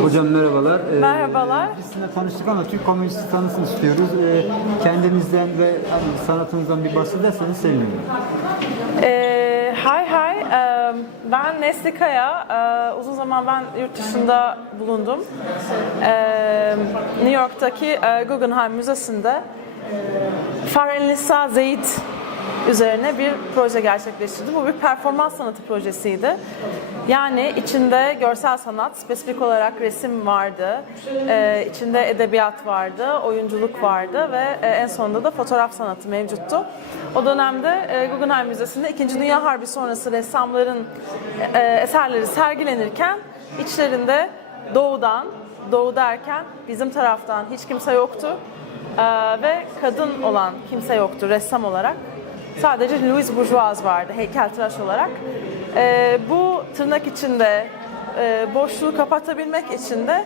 Hocam merhabalar. Ee, Merhabalar. Biz sizinle tanıştık ama Türk komünist tanısın istiyoruz. Ee, kendinizden ve hani, sanatınızdan bir bahsederseniz sevinirim. Ee, hi hi, Ee, ben Nesli Kaya. Ee, uzun zaman ben yurt dışında bulundum. Ee, New York'taki e, Guggenheim Müzesi'nde Farenlisa Zeyd üzerine bir proje gerçekleştirdim. Bu bir performans sanatı projesiydi. Yani içinde görsel sanat, spesifik olarak resim vardı, ee, içinde edebiyat vardı, oyunculuk vardı ve e, en sonunda da fotoğraf sanatı mevcuttu. O dönemde e, Guggenheim Müzesi'nde 2. Dünya Harbi sonrası ressamların e, eserleri sergilenirken içlerinde doğudan, doğu derken bizim taraftan hiç kimse yoktu. Ee, ve kadın olan kimse yoktu ressam olarak. Sadece Louise Bourgeois vardı heykeltıraş olarak. Ee, bu tırnak içinde e, boşluğu kapatabilmek için de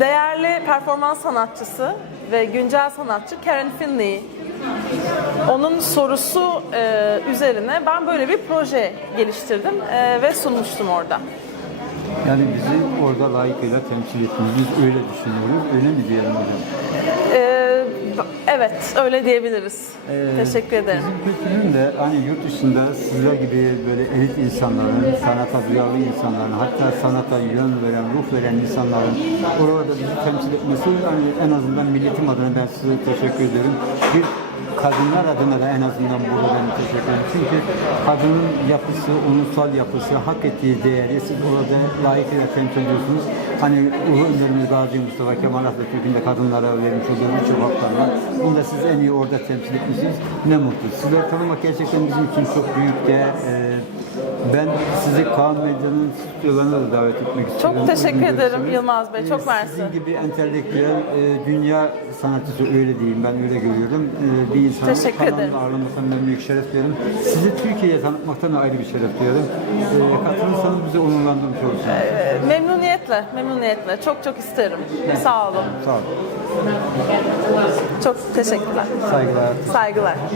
değerli performans sanatçısı ve güncel sanatçı Karen Finley onun sorusu e, üzerine ben böyle bir proje geliştirdim e, ve sunmuştum orada. Yani bizi orada layıkıyla temsil ettiniz. Biz öyle düşünüyoruz. Öyle mi diyelim hocam? Ee, evet öyle diyebiliriz. Teşekkür ederim. Bizim kültürün de hani yurt dışında sizler gibi böyle elit insanların, sanata duyarlı insanların, hatta sanata yön veren, ruh veren insanların orada bizi temsil etmesi hani en azından milletim adına ben size teşekkür ederim. Bir kadınlar adına da en azından burada ben teşekkür ederim. Çünkü kadının yapısı, ulusal yapısı, hak ettiği değeri siz orada layıkıyla temsil ediyorsunuz. Hani Önderimiz Gazi Mustafa Kemal Atatürk'ün de kadınlara vermiş olduğu birçok haklar var. Bunu da siz en iyi orada temsil etmişsiniz. Ne mutlu. Sizleri tanımak gerçekten bizim için çok büyük değer. Ee, ben sizi Kaan Medya'nın stüdyolarına da davet etmek istiyorum. Çok teşekkür ederim. Yılmaz Bey, çok Ee, mersi. Sizin gibi entelektüel e, dünya sanatçısı öyle diyeyim ben öyle görüyorum. Ee, bir insanı Teşekkür kanalda ederim. ben büyük şeref duyarım. Sizi Türkiye'ye tanıtmaktan da ayrı bir şeref duyarım. Ee, katılırsanız bizi onurlandırmış olursunuz. Memnuniyetle, memnuniyetle. Çok çok isterim. Sağ olun. Sağ olun. Çok teşekkürler. Saygılar. Saygılar.